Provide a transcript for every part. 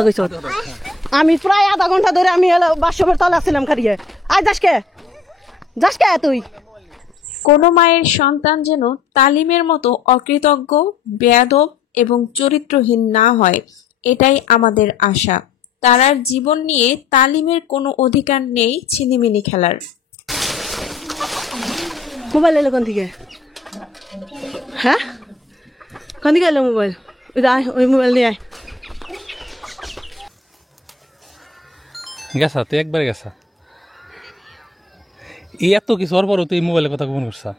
কথা কইছ আমি প্রায় আধা ঘন্টা ধরে আমি বাসবের তলে আসছিলাম খারিয়ে আয় যাস কে তুই কোনো মায়ের সন্তান যেন তালিমের মতো অকৃতজ্ঞ বেয়াদব এবং চরিত্রহীন না হয় এটাই আমাদের আশা তারার জীবন নিয়ে তালিমের কোনো অধিকার নেই ছিনিমিনি খেলার মোবাইল এলো কোন থেকে হ্যাঁ কোন থেকে এলো মোবাইল ওই মোবাইল নিয়ে আয় গেছা তুই একবার গেছা এই এত কিছু ওর পরও তুই মোবাইলের কথা কখন করছা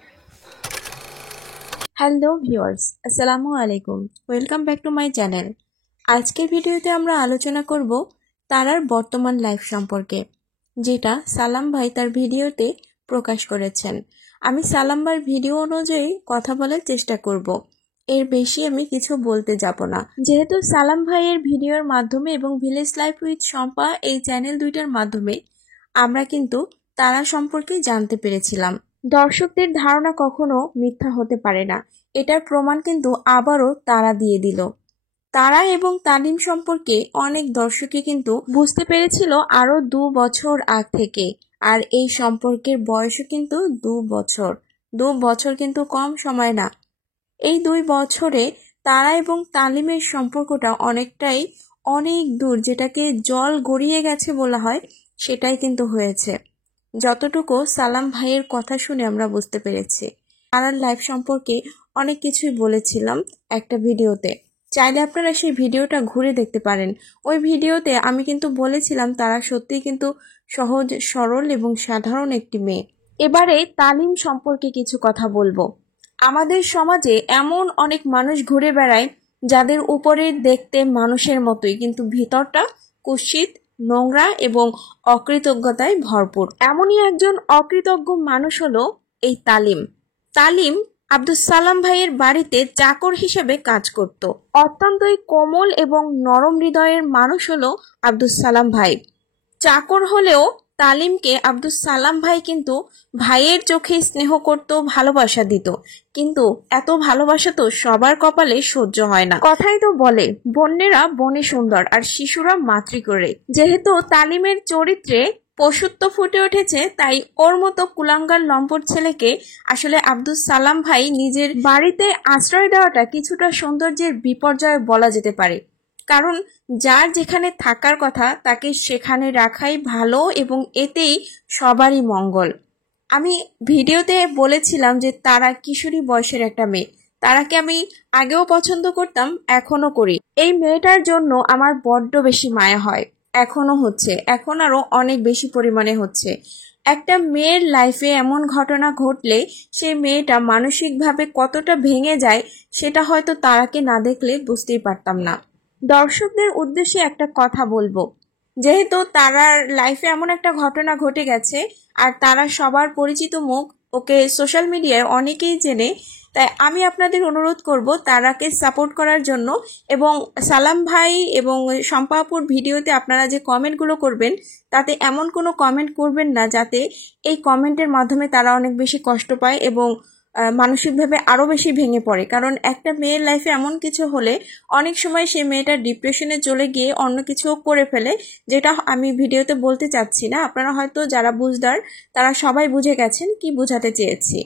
হ্যালো ভিউয়ার্স আসসালামু আলাইকুম welcome back to my channel আজকের ভিডিওতে আমরা আলোচনা করব তারার বর্তমান লাইফ সম্পর্কে যেটা সালাম ভাই তার ভিডিওতে প্রকাশ করেছেন আমি সালাম ভাইয়ের ভিডিও অনুযায়ী কথা বলার চেষ্টা করব এর বেশি আমি কিছু বলতে যাব না যেহেতু সালাম ভাইয়ের ভিডিওর মাধ্যমে এবং ভিলেজ লাইফ উইথ শম্পা এই চ্যানেল দুইটার মাধ্যমে আমরা কিন্তু তারা সম্পর্কে জানতে পেরেছিলাম দর্শকদের ধারণা কখনো মিথ্যা হতে পারে না এটার প্রমাণ কিন্তু আবারও তারা দিয়ে দিল তারা এবং তালিম সম্পর্কে অনেক দর্শকই কিন্তু বুঝতে পেরেছিল আরো 2 বছর আগ থেকে আর এই সম্পর্কের বয়সও কিন্তু 2 বছর কিন্তু কম সময় না এই 2 বছরে তারা এবং তালিমের সম্পর্কটা অনেক দূর যেটাকে জল গড়িয়ে গেছে বলা হয় সেটাই কিন্তু হয়েছে যতটুকু সালাম ভাইয়ের কথা শুনে আমরা বুঝতে পেরেছি তারার লাইফ সম্পর্কে অনেক কিছুই বলেছিলাম একটা ভিডিওতে চাইলে আপনারা সেই ভিডিওটা ঘুরে দেখতে পারেন ওই ভিডিওতে আমি কিন্তু বলেছিলাম তারা সত্যিই কিন্তু সহজ সরল এবং সাধারণ একটি মেয়ে এবারে তালিম সম্পর্কে কিছু কথা বলবো আমাদের সমাজে এমন অনেক মানুষ ঘুরে বেড়ায় যাদের উপরে দেখতে মানুষের মতোই কিন্তু ভিতরটা কুৎসিত নোংরা এবং অকৃতজ্ঞতায় ভরপুর এমনই একজন অকৃতজ্ঞ মানুষ হলো এই তালিম আব্দুল সালাম ভাইয়ের বাড়িতে চাকর হিসেবে কাজ করত অত্যন্তই কোমল এবং নরম হৃদয়ের মানুষ হলো আব্দুল সালাম ভাই চাকর হলেও তালিমকে আব্দুল সালাম ভাই কিন্তু ভাইয়ের চোখে স্নেহ করত ভালোবাসা দিত কিন্তু এত ভালোবাসা তো সবার কপালে সহ্য হয় না কথাই তো বলে বন্যেরা বনে সুন্দর আর শিশুরা মাতৃ করে যেহেতু তালিমের চরিত্রে পশুত্ব ফুটে উঠেছে তাই ওর মতো কুলাঙ্গার লম্পট ছেলেকে আসলে আব্দুল সালাম ভাই নিজের বাড়িতে আশ্রয় দেওয়াটা কিছুটা সৌন্দর্যের বিপর্যয় বলা যেতে পারে কারণ যার যেখানে থাকার কথা তাকে সেখানে রাখাই ভালো এবং এতেই সবারই মঙ্গল আমি ভিডিওতে বলেছিলাম যে তারা কিশোরী বয়সের একটা মেয়ে তারাকে আমি আগেও পছন্দ করতাম এখনো করি এই মেয়েটার জন্য আমার বড্ড বেশি মায়া হয় এখনো হচ্ছে এখন আরো অনেক বেশি পরিমাণে হচ্ছে একটা মেয়ের লাইফে এমন ঘটনা ঘটলে সেই মেয়েটা মানসিকভাবে কতটা ভেঙে যায় সেটা হয়তো তারাকে না দেখলে বুঝতেই পারতাম না দর্শকদের উদ্দেশ্যে একটা কথা বলবো যেহেতু তারার লাইফে এমন একটা ঘটনা ঘটে গেছে আর তারা সবার পরিচিত মুখ ওকে সোশ্যাল মিডিয়ায় অনেকেই চেনে তাই আমি আপনাদের অনুরোধ করব তারাকে সাপোর্ট করার জন্য এবং সালাম ভাই এবং শম্পা আপুর ভিডিওতে আপনারা যে কমেন্টগুলো করবেন তাতে এমন কোনো কমেন্ট করবেন না যাতে এই কমেন্টের মাধ্যমে তারা অনেক বেশি কষ্ট পায় এবং মানসিকভাবে আরো বেশি ভেঙে পড়ে কারণ একটা মেয়ের লাইফে এমন কিছু হলে অনেক সময় সেই মেয়েটা ডিপ্রেশনে চলে গিয়ে অন্য কিছু করে ফেলে যেটা আমি ভিডিওতে বলতে চাচ্ছি না আপনারা হয়তো যারা বুঝদার তারা সবাই বুঝে গেছেন কি বোঝাতে চেয়েছি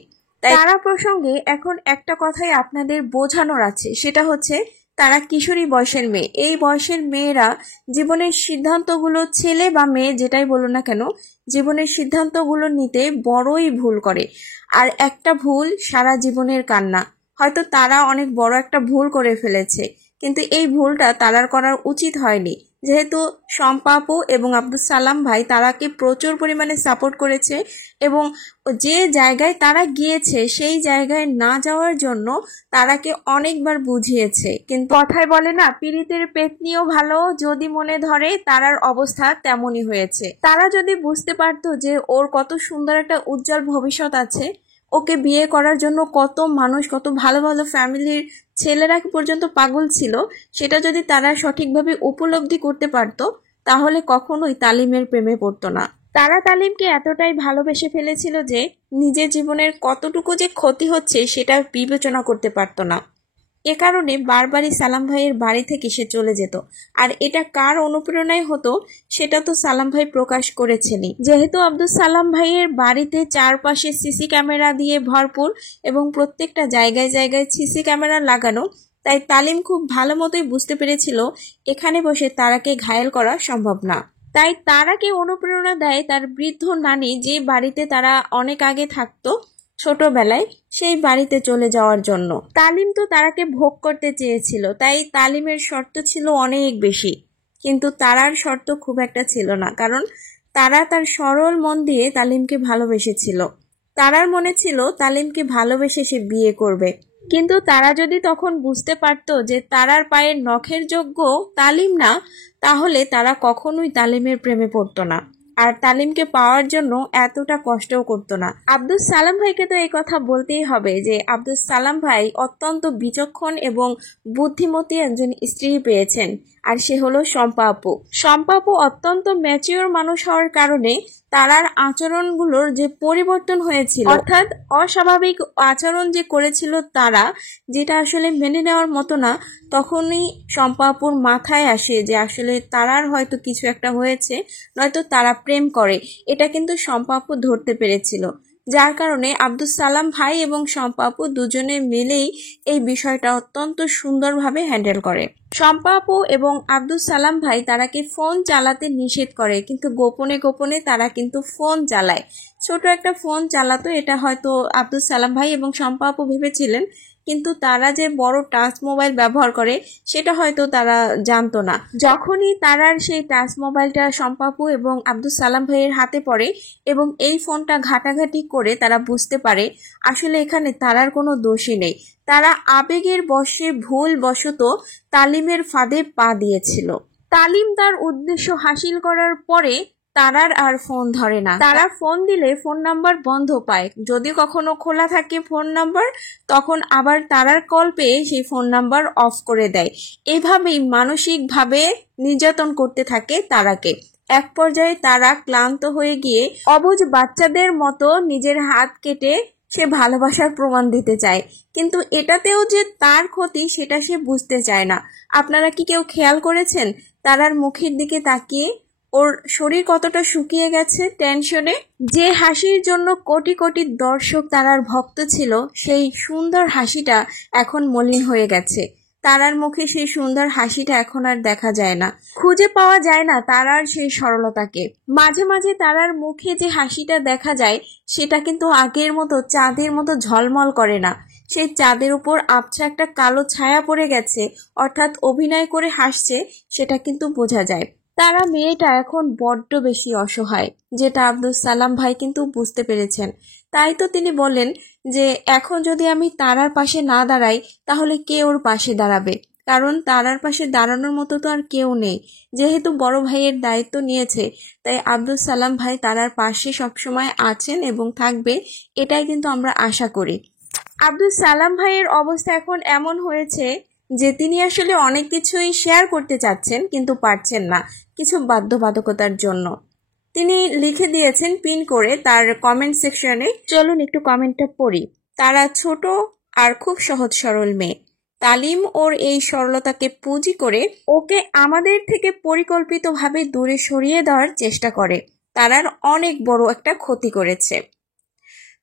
তারা প্রসঙ্গে এখন একটা কথাই আপনাদের বোঝানোর আছে সেটা হচ্ছে তারা কিশোরী বয়সের মেয়ে এই বয়সের মেয়েরা জীবনের সিদ্ধান্তগুলো ছেলে বা মেয়ে যেটাই বলো না কেন জীবনের সিদ্ধান্তগুলো নিতে বড়ই ভুল করে আর একটা ভুল সারা জীবনের কান্না হয়তো তারা অনেক বড় একটা ভুল করে ফেলেছে কিন্তু এই ভুলটা তারার করার উচিত হয়নি যেহেতু শম্পা আপু এবং আব্দুল সালাম ভাই তারাকে প্রচুর পরিমাণে সাপোর্ট করেছে এবং যে জায়গায় তারা গিয়েছে সেই জায়গায় না যাওয়ার জন্য তারাকে অনেকবার বুঝিয়েছে কিন্তু কথায় বলে না পীড়িতের পেতনিও ভালো যদি মনে ধরে তারার অবস্থা তেমনই হয়েছে তারা যদি বুঝতে পারতো যে ওর কত সুন্দর একটা উজ্জ্বল ভবিষ্যৎ আছে ওকে বিয়ে করার জন্য কত মানুষ কত ভালো ভালো ফ্যামিলির ছেলেরা পর্যন্ত পাগল ছিল সেটা যদি তারা সঠিকভাবে উপলব্ধি করতে পারত তাহলে কখনোই তালিমের প্রেমে পড়তো না তারা তালিমকে এতটাই ভালোবেসে ফেলেছিল যে নিজের জীবনের কতটুকু যে ক্ষতি হচ্ছে সেটা বিবেচনা করতে পারতো না এ কারণে বারবারই সালাম ভাইয়ের বাড়ি থেকে সে চলে যেত। আর এটা কার অনুপ্রেরণায় হতো সেটা তো সালাম ভাই প্রকাশ করেছেনই। যেহেতু আব্দুল সালাম ভাইয়ের বাড়িতে চারপাশে সিসি ক্যামেরা দিয়ে ভরপুর এবং প্রত্যেকটা জায়গায় জায়গায় সিসি ক্যামেরা লাগানো, তাই তালিম খুব ভালো মতোই বুঝতে পেরেছিল এখানে বসে তারাকে ঘায়েল করা সম্ভব না। তাই তারাকে অনুপ্রেরণা দেয় তার বৃদ্ধ নানি যে বাড়িতে তারা অনেক আগে থাকতো ছোটবেলায়, সেই বাড়িতে চলে যাওয়ার জন্য। তালিম তো তারাকে ভোগ করতে চেয়েছিল, তাই তালিমের শর্ত ছিল অনেক বেশি, কিন্তু তারার শর্ত খুব একটা ছিল না, কারণ তারা তার সরল মন দিয়ে তালিমকে ভালোবেসেছিল। তারার মনে ছিল তালিমকে ভালোবেসে সে বিয়ে করবে, কিন্তু তারা যদি তখন বুঝতে পারতো যে তারার পায়ের নখের যোগ্য তালিম না, তাহলে তারা কখনোই তালিমের প্রেমে পড়তো না, আর তালিমকে পাওয়ার জন্য এতটা কষ্টও করতো না। আব্দুল সালাম ভাইকে তো এই কথা বলতেই হবে যে আব্দুল সালাম ভাই অত্যন্ত বিচক্ষণ এবং বুদ্ধিমতী একজন স্ত্রী পেয়েছেন, আর সে হলো শম্পা আপু। শম্পা আপু অত্যন্ত ম্যাচিওর মানুষ হওয়ার কারণে তারার আচরণগুলোর যে পরিবর্তন হয়েছিল, অর্থাৎ অস্বাভাবিক আচরণ যে করেছিল তারা, যেটা আসলে মেনে নেওয়ার মতো না, তখনই শম্পা আপুর মাথায় আসে যে আসলে তারার হয়তো কিছু একটা হয়েছে, নয়তো তারা প্রেম করে। এটা কিন্তু শম্পা আপু ধরতে পেরেছিল, যার কারণে আব্দুল সালাম ভাই এবং শম্পা আপু দুজনে মিলেই এই বিষয়টা অত্যন্ত সুন্দরভাবে হ্যান্ডেল করে। শম্পা আপু এবং আব্দুল সালাম ভাই তারাকে ফোন চালাতে নিষেধ করে, কিন্তু গোপনে গোপনে তারা কিন্তু ফোন চালায়। ছোট একটা ফোন চালাতো, এটা হয়তো আব্দুল সালাম ভাই এবং শম্পা আপু ভেবেছিলেন, কিন্তু তারা যে বড় টাচ মোবাইল ব্যবহার করে সেটা হয়তো তারা জানতো না। যখনই তারার সেই টাচ মোবাইলটা শম্পা আপু এবং আব্দুল সালাম ভাইয়ের হাতে পড়ে এবং এই ফোনটা ঘাটাঘাটি করে তারা বুঝতে পারে আসলে এখানে তারার কোনো দোষই নেই, তারা আবেগের বশে ভুলবশত তালিমের ফাঁদে পা দিয়েছিল। তালিম তার উদ্দেশ্য হাসিল করার পরে তারার আর ফোন ধরে না। তারা ফোন দিলে ফোন নাম্বার বন্ধ পায়, যদি কখনো খোলা থাকে ফোন নাম্বার, তখন আবার তারার কল পেয়ে সেই ফোন নাম্বার অফ করে দেয়। এভাবেই মানসিকভাবে নির্যাতন করতে থাকে তারাকে। এক পর্যায়ে তারা ক্লান্ত হয়ে গিয়ে অবুঝ বাচ্চাদের মতো নিজের হাত কেটে সে ভালোবাসার প্রমাণ দিতে চায়, কিন্তু এটাতেও যে তার ক্ষতি সেটা সে বুঝতে চায় না। আপনারা কি কেউ খেয়াল করেছেন তারার মুখের দিকে তাকিয়ে ওর শরীর কতটা শুকিয়ে গেছে টেনশনে? যে হাসির জন্য কোটি কোটি দর্শক তারার ভক্ত ছিল, সেই সুন্দর হাসিটা এখন মলিন হয়ে গেছে। তারার মুখে সেই সুন্দর হাসিটা এখন আর দেখা যায় না, খুঁজে পাওয়া যায় না তারার সেই সরলতাকে। মাঝে মাঝে তারার মুখে যে হাসিটা দেখা যায় সেটা কিন্তু আগের মতো চাঁদের মতো ঝলমল করে না, সেই চাঁদের উপর আবছা একটা কালো ছায়া পড়ে গেছে, অর্থাৎ অভিনয় করে হাসছে, সেটা কিন্তু বোঝা যায়। তারা মেয়েটা এখন বড্ড বেশি অসহায়, যেটা আব্দুল সালাম ভাই কিন্তু বুঝতে পেরেছেন। তাই তো তিনি বললেন যে এখন যদি আমি তারার পাশে না দাঁড়াই তাহলে কে ওর পাশে দাঁড়াবে, কারণ তারার পাশে দাঁড়ানোর মতো তো আর কেউ নেই। যেহেতু বড় ভাইয়ের দায়িত্ব নিয়েছে, তাই আব্দুল সালাম ভাই তারার পাশে সবসময় আছেন এবং থাকবে, এটাই কিন্তু আমরা আশা করি। আব্দুল সালাম ভাইয়ের অবস্থা এখন এমন হয়েছে যে তিনি আসলে অনেক কিছুই শেয়ার করতে চাচ্ছেন কিন্তু পারছেন না, কিছু বাধ্যবাধকতার জন্য। তিনি লিখে দিয়েছেন পিন করে তার কমেন্ট সেকশনে। চলুন একটু কমেন্টটা পড়ি। তারা ছোট আর খুব সহজ সরল মেয়ে, তালিম ওর এই সরলতাকে পুঁজি করে ওকে আমাদের থেকে পরিকল্পিতভাবে দূরে সরিয়ে দেওয়ার চেষ্টা করে। তারার অনেক বড় একটা ক্ষতি করেছে।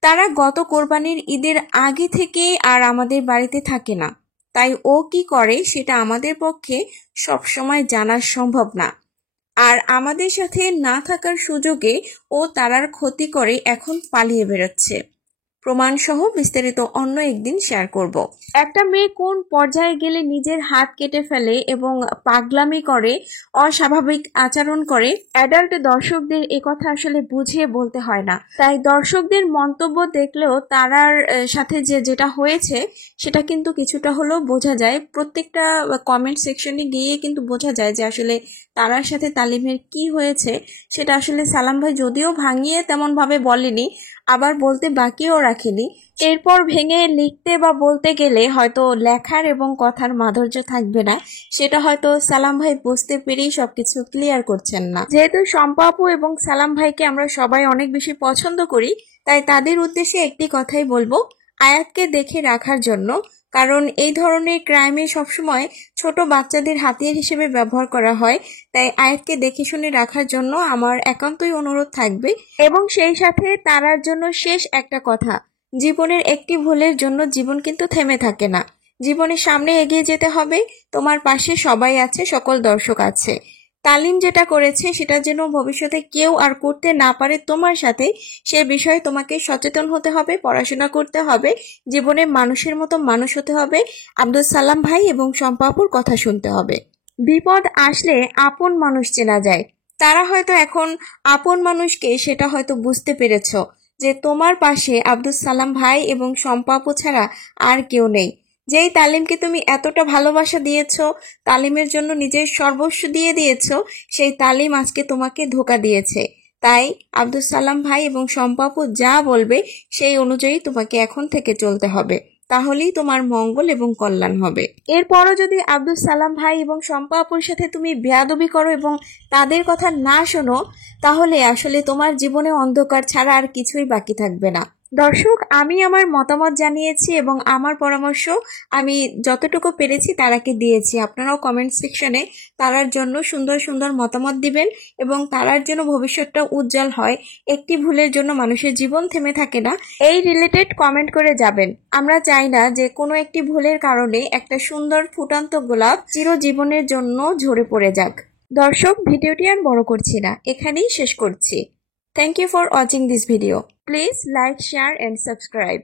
তারা গত কোরবানির ঈদের আগে থেকে আর আমাদের বাড়িতে থাকে না, তাই ও কি করে সেটা আমাদের পক্ষে সবসময় জানা সম্ভব না। আর আমাদের সাথে না থাকার সুযোগে ও তারার ক্ষতি করে এখন পালিয়ে বেরোচ্ছে। প্রমাণ সহ বিস্তারিত অন্য একদিন শেয়ার করব। একটা মেয়ে কোন পর্যায়ে গেলে নিজের হাত কেটে ফেলে এবং পাগলামি করে, অস্বাভাবিক আচরণ করে, অ্যাডাল্ট দর্শকদের কথা আসলে বুঝিয়ে বলতে হয় না। তাই দর্শকদের মন্তব্য দেখলেও তারার সাথে যেটা হয়েছে সেটা কিন্তু কিছুটা হলেও বোঝা যায়। প্রত্যেকটা কমেন্ট সেকশনে গিয়ে কিন্তু বোঝা যায় যে আসলে তারার সাথে তালিমের কি হয়েছে সেটা আসলে সালাম ভাই যদিও ভাঙিয়ে তেমন ভাবে বলেনি, আবার বলতে বাকিও রাখেনি। এরপর ভেঙে লিখতে বা বলতে গেলে হয়তো লেখার এবং কথার মাধুর্য থাকবে না, সেটা হয়তো সালাম ভাই বুঝতে পেরেই সবকিছু ক্লিয়ার করছেন না। যেহেতু শম্পা আপু এবং সালাম ভাইকে আমরা সবাই অনেক বেশি পছন্দ করি, তাই তাদের উদ্দেশ্যে একটি কথাই বলবো, আয়াতকে দেখে রাখার জন্য কারণ এই ধরনের ক্রাইমে সবসময় ছোট বাচ্চাদের হাতিয়ার হিসেবে ব্যবহার করা হয়। তাই আয়াতকে দেখে শুনে রাখার জন্য আমার একান্তই অনুরোধ থাকবে। এবং সেই সাথে তারার জন্য শেষ একটা কথা, জীবনের একটি ভুলের জন্য জীবন কিন্তু থেমে থাকে না। জীবনের সামনে এগিয়ে যেতে হবে। তোমার পাশে সবাই আছে, সকল দর্শক আছে। তালিম যেটা করেছে সেটা যেন ভবিষ্যতে কেউ আর করতে না পারে তোমার সাথে, সে বিষয়ে তোমাকে সচেতন হতে হবে, পড়াশোনা করতে হবে, জীবনে মানুষের মতো মানুষ হতে হবে, আব্দুল সালাম ভাই এবং শম্পাপুর কথা শুনতে হবে। বিপদ আসলে আপন মানুষ চেনা যায়। তারা হয়তো এখন আপন মানুষকে সেটা হয়তো বুঝতে পেরেছো যে তোমার পাশে আব্দুল সালাম ভাই এবং শম্পাপু ছাড়া আর কেউ নেই। যেই তালিমকে তুমি এতটা ভালোবাসা দিয়েছো, তালিমের জন্য নিজের সর্বস্ব দিয়ে দিয়েছো, সেই তালিম আজকে তোমাকে ধোঁকা দিয়েছে। তাই আব্দুল সালাম ভাই এবং শম্পাপু যা বলবে সেই অনুযায়ী তোমাকে এখন থেকে চলতে হবে, তাহলেই তোমার মঙ্গল এবং কল্যাণ হবে। এরপরও যদি আব্দুল সালাম ভাই এবং শম্পাপুর সাথে তুমি বেয়াদবি করো এবং তাদের কথা না শোনো, তাহলে আসলে তোমার জীবনে অন্ধকার ছাড়া আর কিছুই বাকি থাকবে না। দর্শক, আমি আমার মতামত জানিয়েছি এবং আমার পরামর্শ আমি যতটুকু পেরেছি তারাকে দিয়েছি। আপনারাও কমেন্ট সেকশনে তারার জন্য সুন্দর সুন্দর মতামত দিবেন এবং তারার জন্য ভবিষ্যৎটা উজ্জ্বল হয়। একটি ভুলের জন্য মানুষের জীবন থেমে থাকে না, এই রিলেটেড কমেন্ট করে যাবেন। আমরা চাই না যে কোনো একটি ভুলের কারণে একটা সুন্দর ফুটন্ত গোলাপ চিরজীবনের জন্য ঝরে পড়ে যাক। দর্শক, ভিডিওটি আর বড় করছি না, এখানেই শেষ করছি। Thank you for watching this video. Please like, share and subscribe.